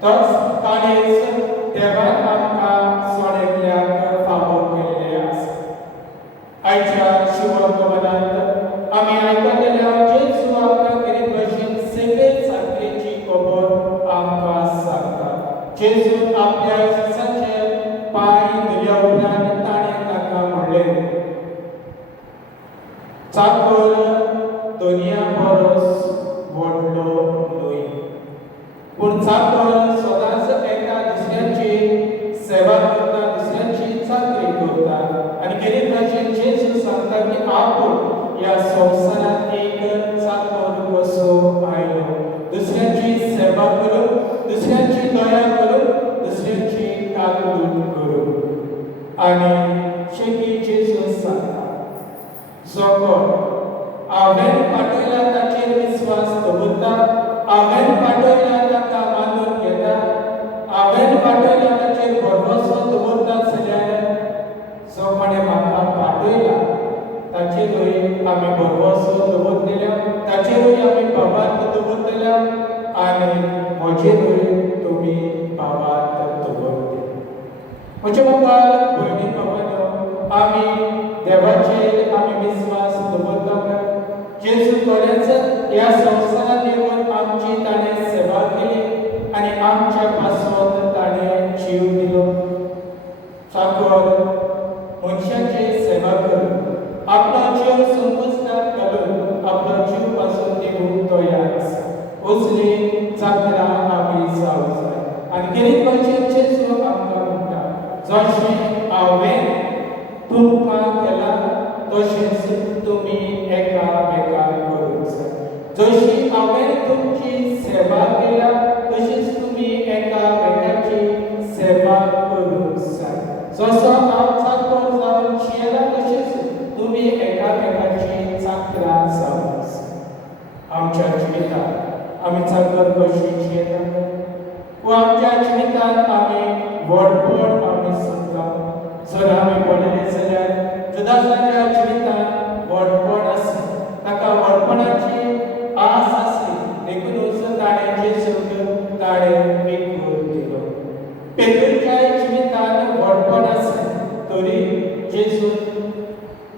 Thus, God is जेजून आपल्या शिष्याचे पाय धुल्या उपरांत ताणें ताका म्हणलें, चाकर दोनया परस व्हडलो न्हय, पूण चाकर सदांच एका दुसऱ्याची सेवा करता, दुसऱ्याची चाकरी करता। आनी कितें भाशेन जेजू सांगता की आपूण ह्या संवसारांत एक चाकर कसो आयलो, दुसऱ्याची सेवा करून, दुसऱ्याची दया करून, दुसऱ्याची काकूट करून। आनी शेगी जेजू सांगता, जो कोण हांवें पाठयला ताचेर विस्वास दवरता, हांवें पाठयला ताका मानून घेता, हांवें पाठयला ताचेर भरवंसो दवरता जाल्यार जो कोणें म्हाका पाठयला ताचेरूय आमी भरवंसो दवरतल्या, ताचेरूय आमी बाबात दवरतल्या आनी म्हजेरूय तुमी बाबात दवरतले। म्हजे बाबाल भयणी बाबांनो, आमी देवाचेर आमी विस्वास दवरता काय? जेजू खरेंच ह्या संवसारांत येवन आमची ताणें सेवा केली आनी आमच्या पासत ताणें जीव दिलो। चाकर मनशाची सेवा करून आपलो जीव संपुश्टांत घालून आपलो जीव पासून दिवूंक तयार आसा। असली चाकरां आमी जावंक जाय। आनी कितें भाशेन जेजू आमकां म्हणटा, जशें हांवें तुमकां केलां तशेंच तुमी एकामेकांक करूंक जाय। जशी हांवें तुमची सेवा केल्या तशीच तुमी एकामेकांची सेवा करूंक जाय। जसो हांव चाकर जावन जियेला तशेंच तुमी एकामेकांची चाकरां जावंक जाय। आमच्या जिवितांत आमी चाकर कशी जियेता, वा आमच्या जिवितांत आमी व्हडपण आमी सोदता। जर आमी पळयलें जाल्यार जुदासाच्या जिवितांत व्हडपण आसा, ताका व्हडपणाची आस आसली, देखूनच ताणें जेजूक ताणें विकून दिलो। पेद्रूच्या जिवितांत व्हडपण आसा, तरी जेजून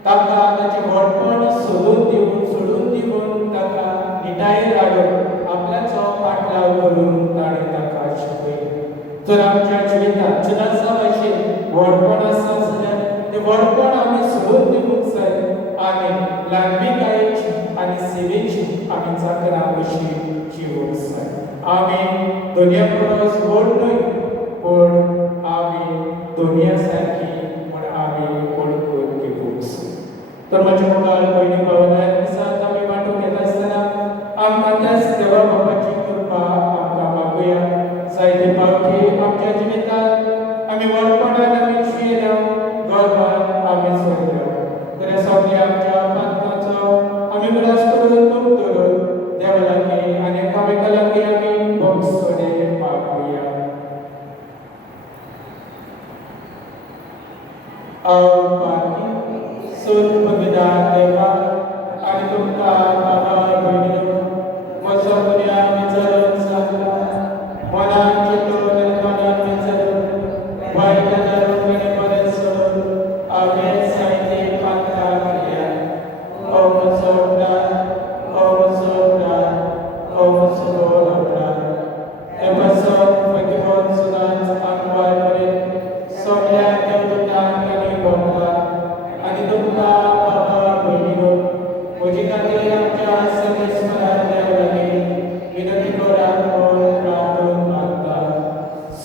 ताका ताचें व्हडपण सोडून दिवन ताका निटायेर हाडून आपल्याचो पाटलाव करून ताणें ताका शिकयलें। जर आमच्या जिवितांत जुदासा भाशेन व्हडपण आसा जाल्यार तें व्हडपण आमी सोडून दिवंक जाय आनी ल्हानविकायेची आनी सेवेची आमी चाकरां कशी जिवंक जाय। आमी दुनिया परस व्हड न्हय, पूण आमी दुनिया सारकी म्हण आमी पळकून घेवंक जाय। तर म्हज्या मुखार भयणी भावनांक दिसाक आमी वांटून घेता आसतना आमकां त्याच देवा बाबाची कृपा आमकां मागुया। जायते फावटी आमच्या जिवितांत आमी व्हडपणान आमी जियेला, गर्वान आमी चलल्या, तरी सगळ्या आमच्या पातकाचो आमी विलास करून दूख धरून देवा लागीं आनी एकामेका लागीं आमी भोगसोडे मागुया। सूर पवित्र देवा आनी तुमकां बाबा भयणीनो, म्हजो बऱ्या विचारून सांगला, मनान चिंतून आनी मनान विचारून, वायट धरून आनी बरें सोडून हांवें जायते पातकां केल्या। ओ म्हजो प्राण, ओ म्हजो प्राण, ओ म्हजो प्राण, हे पासत मागीर सुनांत आंगवार मेरेन सगळ्या देवदूतांक आनी भोगलांक आनी तुमकां बाबा भयणीनो, म्हजे खातीर आमच्या सर्वेस्परान देवा लागीं विनंती करात म्हूण प्रार्थना मागता।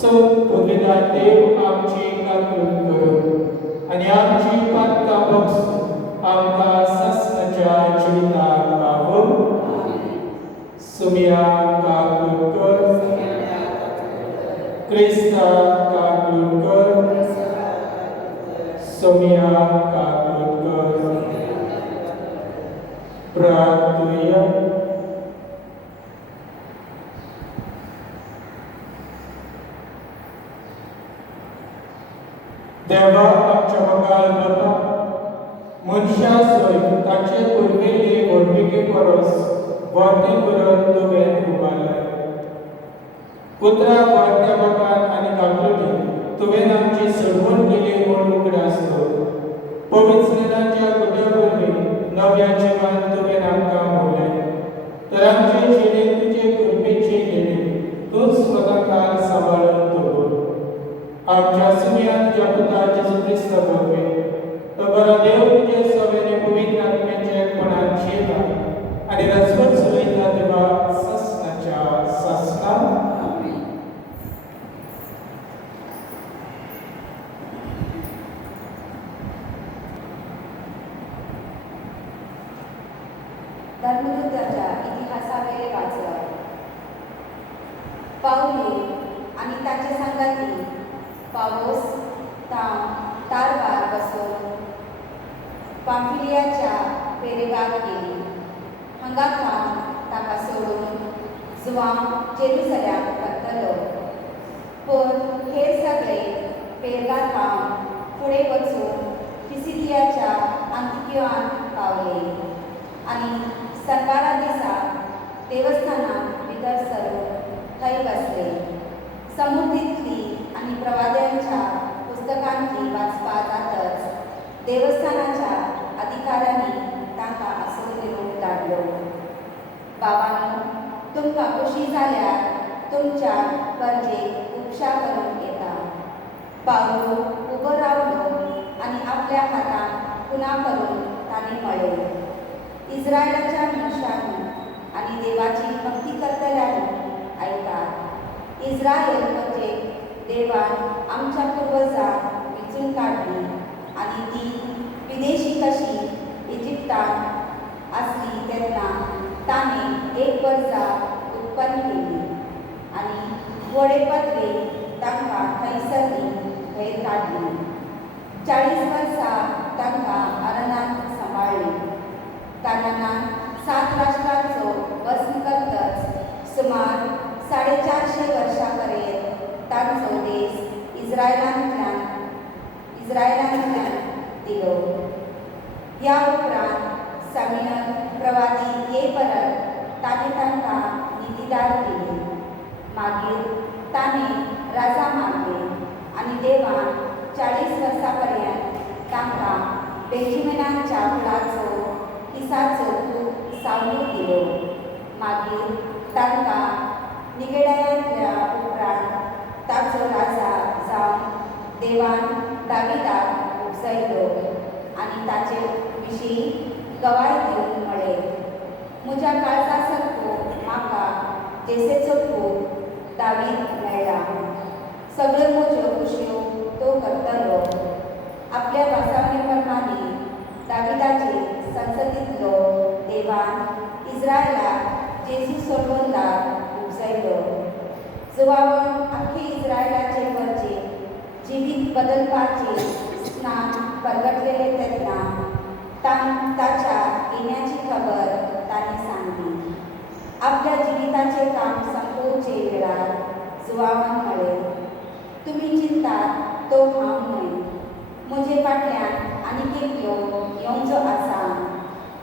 सो पवित्र देव आमची काकूट करून आनी आमची पातकां भोगसून आमकां सस्नाच्या जिविताक पावोवंक सुमयाक काकूट कर, क्रिस्ताक काकूट कर, सुमयाक काकूट कर। प्रार्थना। देवा आमच्या मुखार बाबा, मनशा सोय ताचे पुर्वेले व्हडविके परस व्हडले करून तुवें उबारलें। पुत्राक वाडट्या बापान आनी काकुटीन तुवें आमची सडवण केली म्हूण उगडास दवर। पवित्रनाच्या गुट्या वरवीं नव्या जिवान तुवें आमकां मोडलें, तर आमचे जिणेंत तुजे कृपेची देणी तूंच स्वता काळ सांबाळून दवर। आमच्या सुन्यात तुझ्या पुता जेजू ख्रिस्त वरवीं तो बरो देव तुजे सवेने पवित्र आत्म्याचे एकपणान जेता आनी रजवत चलयता देवा ससनाच्या ससना धर्मदूताच्या इतिहासावेले वाचप पाऊली आणि ताचे संगाती पावोस तारवार बसून पांफिलियाच्या पेरेगाक गेली. हांगा ताका सोडून जुआंव जेरुसलेम वतलो. पूण हेर सगळे पेरगांव फुडें वचून पिसिदियाच्या अंतियोक्यान पावले आनी शेनवारा दिसा देवस्थानांत भितर सरून थंय बसले. समुद्रींतली आनी प्रवाद्यांच्या पुस्तकांतली वाचपा जातच देवस्थानाच्या अधिकाऱ्यांनी तांकां आसोन दिवंक धाडलो. बाबांनो, तुमकां खुशी जाल्यार तुमच्या गरजेक उपचार करूंक येता. पावलो उबो रावलो आनी आपल्या हातान पुना करून ताणें म्हळें, इस्रायलाच्या मनशांनी आनी देवाची भक्ती करतल्यांनी आयकात. इस्रायल म्हणजे देवान आमच्या पुर्वजांक वेंचून काडली आनी ती विदेशी कशी इजिप्तांत आसली तेन्ना ताणें एक वर्सा उत्पन्न केली आनी व्हडे पत्रे तांकां थंयसरली भायर काडली. 40 वर्सां तांकां अरणांत सांबाळली. कानानान 7 राष्ट्रांचो वसन करतच सुमार 450 वर्सां पर्यंत तांचो देश इस्रायलांतल्यान दिलो. ह्या उपरांत सामियल प्रवादी ये परत ताणें तांकां नितीदार केली. मागीर ताणें राजा मारले आनी देवान 40 वर्सां पर्यंत तांकां बेंजमिनाच्या कुळाचो हिसाचो खूब सावळूक दिलो. मागीर तांकां निगेडायांतल्या उपरांत ताचो राजा जावन देवान दाविदाक उपजयलो आनी ताचे विशीं गवाय दिवन म्हळें, म्हज्या काळजा सारको म्हाका जेसेचो पूत दावीद मेळ्ळा. सगळ्यो म्हज्यो खुशयो तो करतलो. आपल्या वासावणे प्रमाणे दाविदाचे संसदींतलो देवान इस्रायलाक जेजू सोडवंदार उपजयलो. जुवावन आख्खे इस्रायलाचे गरजे जिवीत बदलपाचे स्नान परगटलेले तेन्ना ताच्या येण्याची खबर ताणें सांगली. आपल्या जिविताचें काम संपोवचे वेळार जुवावन म्हळें, तुमी चिंतात तो हांव न्हय. म्हजे फाटल्यान आनीक एकलो येवचो आसा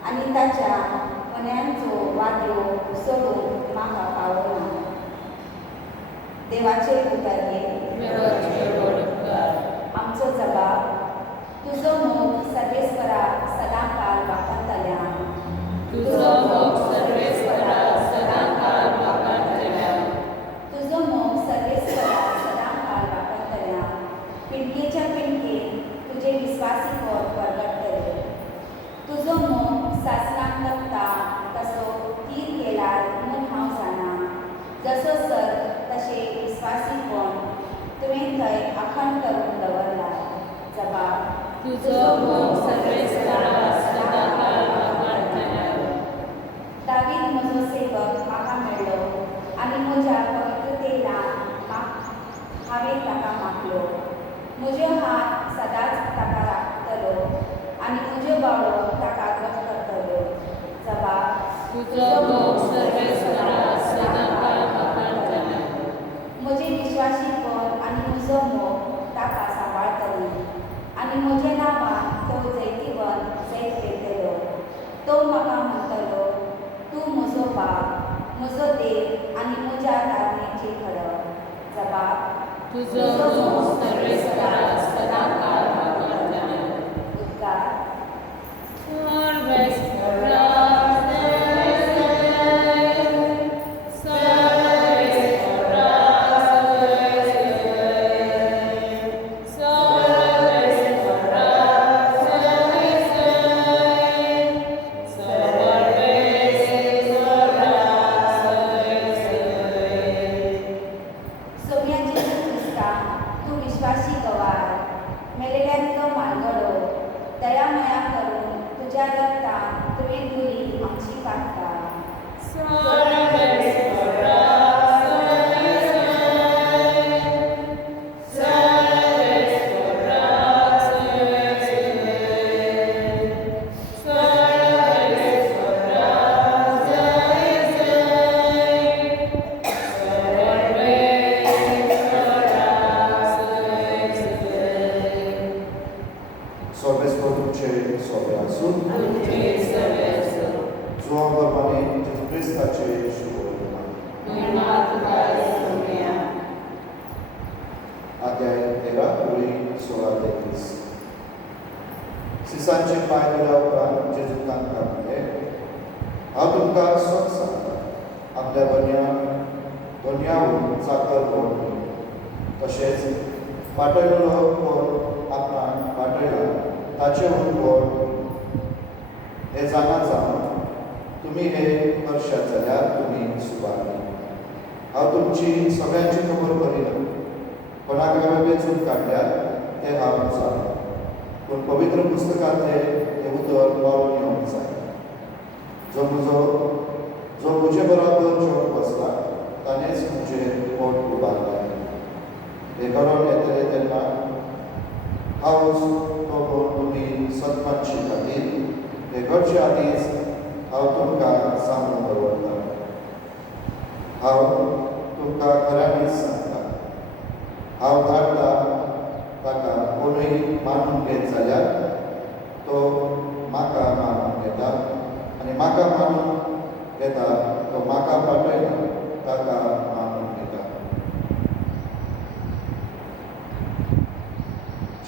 आनी ताच्या मन्यांचो वाद्यो सोडून म्हाका पावना. देवाचे उतरले. आमचो जबाब, तुजो मोग सर्वेस्परा सदांकाळ वापरतल्या. तुजो मोग सर्वेस्परा सदांकाळ वापरतल्या. तुजो मोग सर्वेस्परा सदांकाळ वापरतल्या. पिणकेच्या पिणकेन तुजे विस्वासीपण परगटतले. तुजो मोग सासणाक तपता तसो तीर केल्यार म्हूण हांव जाणा. जसो सर तशे विस्वासीपण तुवें थंय आखण करून दवरला. जबाब, तुजो मोग सर्वेस्परा सदांकाळ वापरतल्या. दावीद म्हजो सेवक म्हाका मेळ्ळो आनी म्हज्या पवित्रतेलान हांवें ताका मागलो. म्हजो हात सदांच ताका राखतलो आनी म्हज्यो बाळो ताका ग्रह करतल्यो. जबाब, तुजो मोग सर्वेस्परा सदांकाळ वापरतल्या. म्हजे विश्वासीपण आनी म्हजो मोग ताका सांबाळटली आनी म्हज्या नांवान तो जैतिवन जैत पेटयलो. तो म्हाका म्हणटलो, तूं म्हजो बाप, म्हजो देव आनी म्हज्या धार्मेची खडक. जबाब, तुजो मोग सर्वेस्परा सदांकाळ वापरतल्या. उद्गार, दोनयाहून चाकर व्हड न्हंय. तशेंच पातळिल्लो कोण आपणाक पातळिला ताचेहून व्हड न्हंय. हें जाणा जावन तुमी हे करशात जाल्यार तुमी सुबारली. हांव तुमची सगळ्यांची खबर करिना. कोणाक हांवें वेंचून काडल्यार ते हांव जाण. पूण पवित्र पुस्तकांतले हे उतर पावून येवंक जाय. जो म्हजे बरोबर जेवंक बसला ताणेंच म्हजें पोट उबारलें. हे करून येतले तेन्ना हांव तो कोण तुमी सतमानशी खातीर हे घडचे आदींच हांव तुमकां सांगून दवरतां. हांव तुमकां खऱ्यांनीच सांगता, हांव धाडटा ताका कोणूय मानून घेत जाल्यार तो म्हाका मानून घेता, आनी म्हाका मानून घेता तो म्हाका पाठयला ताका मानून घेता.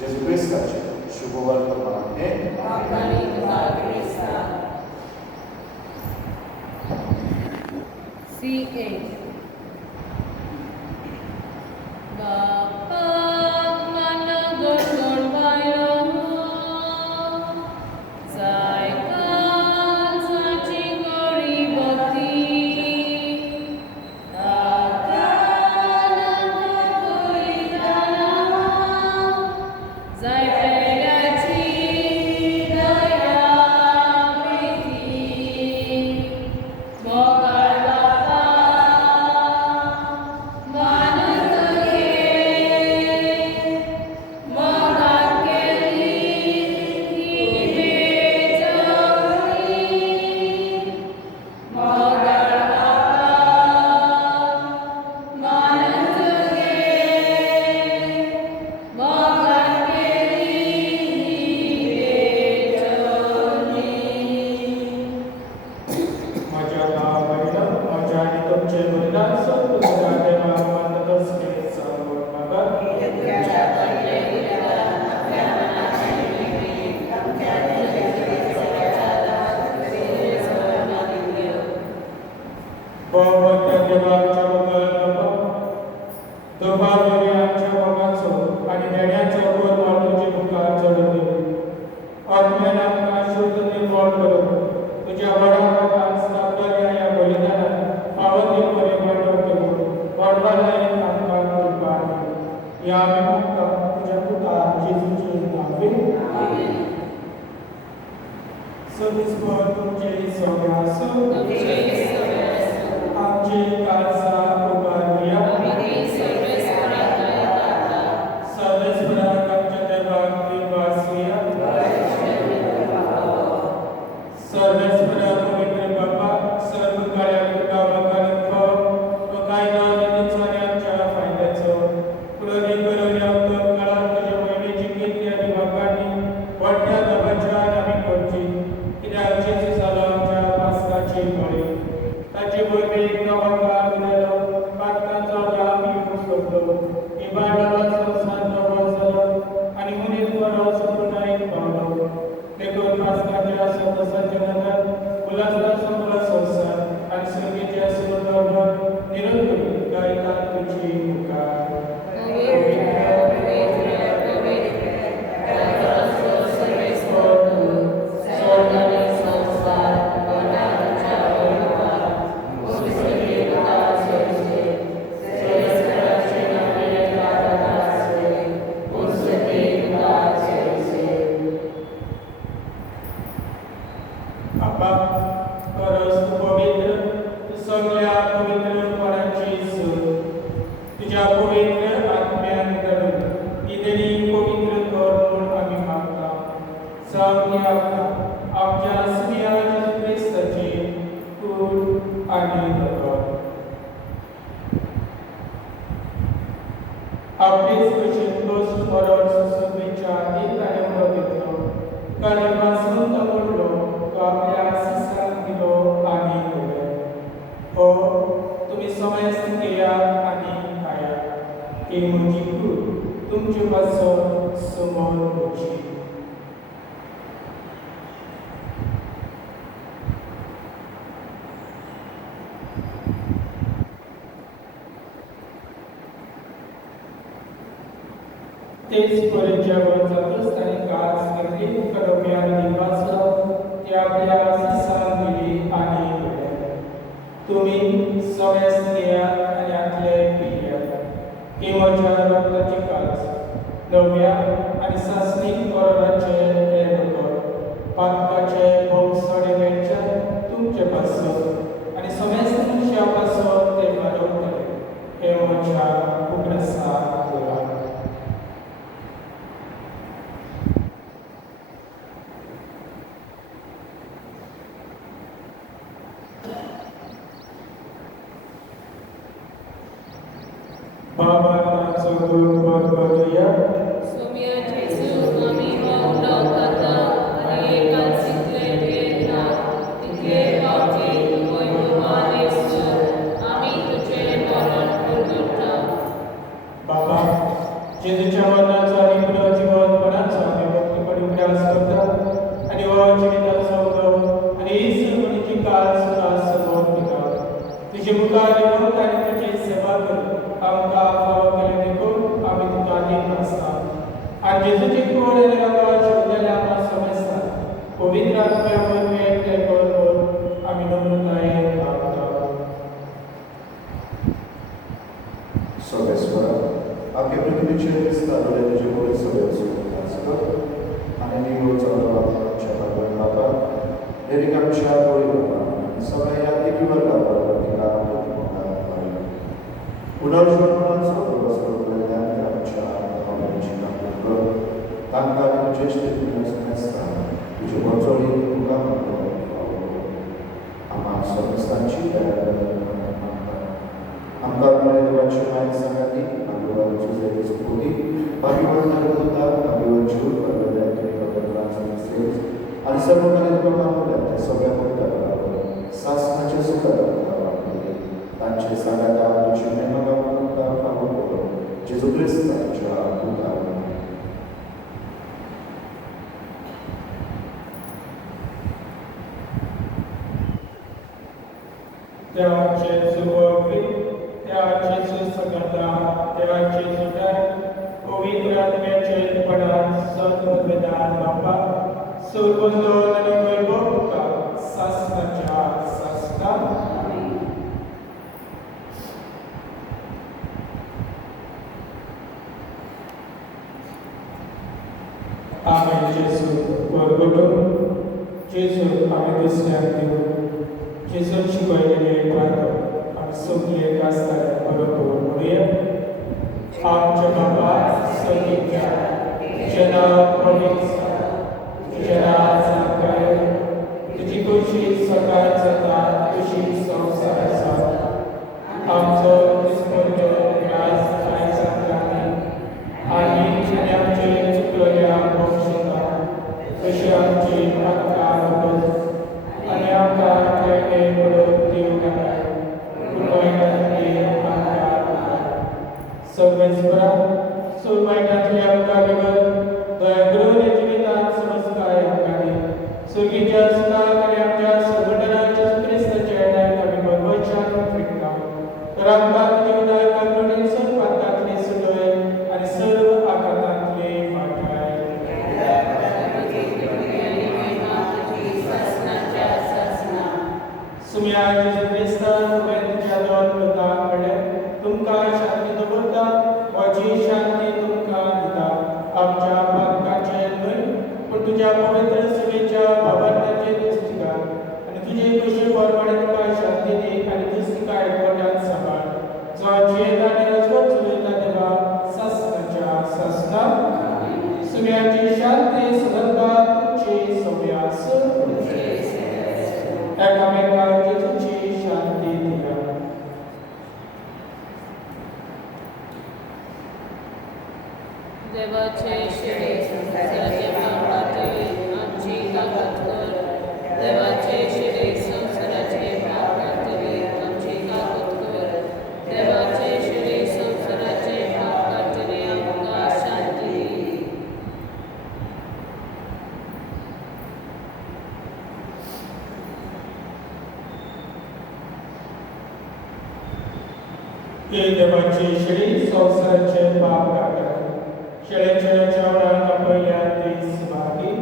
जेजू क्रिस्ताचे शुभ वर्तमान हे C8 Bapa mana gondol bayo Zaikan sachi gori bhakti Takkan koi dana Zai peyachi daya priti Mokar तेच परी जेवण जातच ताणें कास घेतली करप्यान दिवपाचो ती आपल्या शिष्यान दिली आनी म्हणलें, तुमी सगळेच घेयात आनी आतले पियात, ही म्हज्या रगताची कास, नव्या आनी सासणीक कोरोनाचे हे दोतोर, पातकाचे भोग सडे मेळचे तुमचे पासून आनी सगळेच तुमच्या पासून ते मारवतले, हे म्हज्या उगडसा दोळा. Bapak Sugul Berbahagia, Sumia Jesu kami mau kata mereka siklenya tiga kali koi Yesus kami tujuh orang berdoa. Bapak, Jesuच्या मरणाचा आणि पुनर्जीवनपणाचा आम्ही भक्तीपणे उल्हास करतात आणि व जीविताचा उगम आणि ही सर्वणीची काळ सुद्धा समोर ठेवतात. तुझे मुखार येऊन आणि तुझी सेवा करून आमकां फावो केले देखून आम्ही तुका दीन आसतात. आणि जेजूची कोड आणि रगत शोधलेल्या आम्हाला समजतात. पवित्र आत्म्यावर एकटे करून आम्ही नम्रतायेन मागतात. सगळेश्वरा आपल्या पृथ्वीचे विस्तारले तुझे बोल सगळे सुखास कर आणि निवड चालू आमच्या भगवान बाबा निरिकांच्या डोळी बाबा सगळ्या या एकीवर बाबा तिला पुनर्जीवनाचा दिवस करून आमच्या भावांची कामना कर तांकां आनी तुजे स्थितीन समजता तुजे वचोळी तुका आम्हा समस्तांची दया आमकां देवाची माय सांगाती आमकां तुजे चुकोली भाग्यवान नरदूता भाग्यवान जीव परमेश्वर तुका बदलांचा सेज आनी सर्व काले तुका मानवल्या ते सगळ्या भक्तांक सासनाचे सुखार तांचे सांगाता तुझी नेमका तुका फावो करून जेजू क्रिस्ताच्या उदाहरण देवाचे सुवापी देवाचे सुसंगता देवाचे सुदार पवित्र आत्म्याचे पणान सद्वेदान बापा सुरबंदोन आणि वैभव तुका सासनाच्या सासना आम्ही जेजू वरगटून जेजू आम्ही दुसऱ्याक दिवून जेजून शिकयलेले प्रार्थना आम्ही सगळे कास्ताऱ्यांक बरोबर म्हणूया. आमच्या बाबा सगळ्या तुझें नांव पवित्र जावं, तुझें राज जावं, तुजी खुशी सकाळ जाता तशी संवसार जावं. आमचो दिसपट्टो आज आयज आमकां आनी आमचे चुकलेल्या पक्षांता तशी आमची आत्मा आनी आमकां केले पडत दिवं नाका पूण वायटांतली आमकां सर्वेस्परा सूर वायटांतली आमकां विगत दया करून हे जिवितांत समजकाय आमकां दी. सुर्गीच्या सुखाक आनी आमच्या संघटनाच्या क्रिस्ताच्या येण्याक आमी भरवशान फिरता. तर आमकां तुजे उदक काकणीसून पातांतली सुटय आनी सर्व आकांतांतली वाटाय. सुम्या जेजू क्रिस्तान तुज्या दोन पुतांक म्हणलें, तुमकां शांती दवरता, म्हजी शांती तुमकां दिता. आमच्या पातकाचे न्हय पूण तुज्या पवित्र सुवेच्या भावार्थाचे दिसतिका आनी तुजे खुशी प्रमाणे तुका शांती दी आनी दिसतिका एकवटान सांबाळ. जो जियेता आनी रजवत चलयता देवा सासनाच्या सासना सुम्याची शांती सदांच तुमची सव्यास एकामेकाक जेजूची शांती दिया. देवाचे शिरे संसाराचे पापातली आमची काकत कर. देवाचे शिरे संसाराचे पापातली आमची काकत कर. देवाचे शिरे संसाराचे पापातली आमकां शांती दी. हे देवाची शिरी संसाराचे पाप काडटा. शेळेच्या जेवणाक आपल्या दीस भागी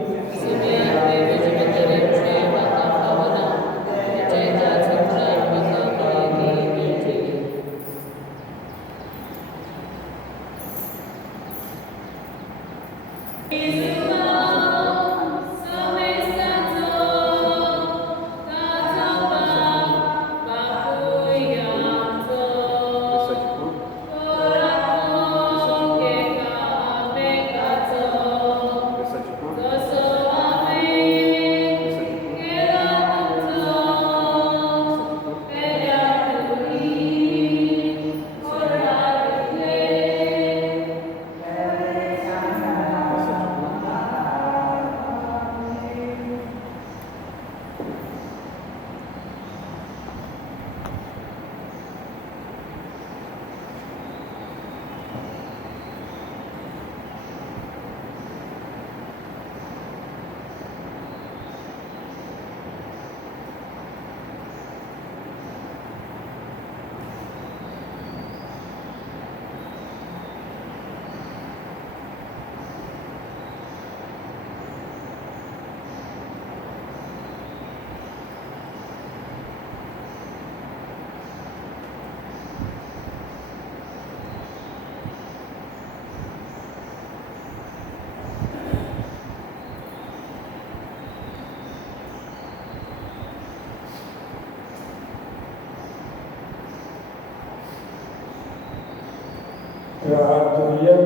प्रार्थूया.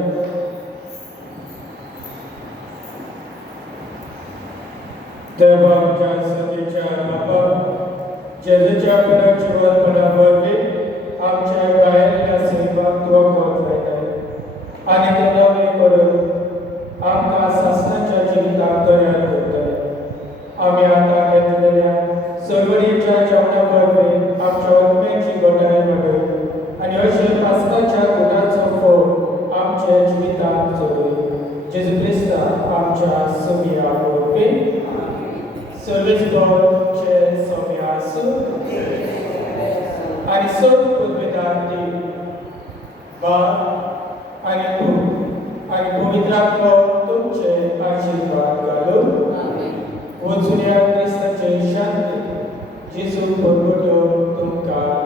देवा आमच्या सगळ्याच्या बाबा जेजूच्या गुणाची वर्तनावरवी आमच्या गायल्या सेवाक तूं कोरताय आनी ते नवे करून आमकां सासणाच्या जिवितांत तयार करताय. आमी आतां घेतलेल्या सर्वरीच्या जेवणा वरवीं आमच्या आत्म्याची घडयाळ वाडय आनी अशें पास्काच्या गुणाचो फोड आमच्या जिवितांत चलय. जेजू क्रिस्ता आमच्या सगळ्या वरवीं सर्वीस गॉडचे सौम्य आसूं आनी सत पदवीदार देव बाप आनी पूत आनी पवित्र आत्मा तुमचे आशिर्वाद घालून वचून ह्या क्रिस्ताचे शांती जेजू परगटो तुमकां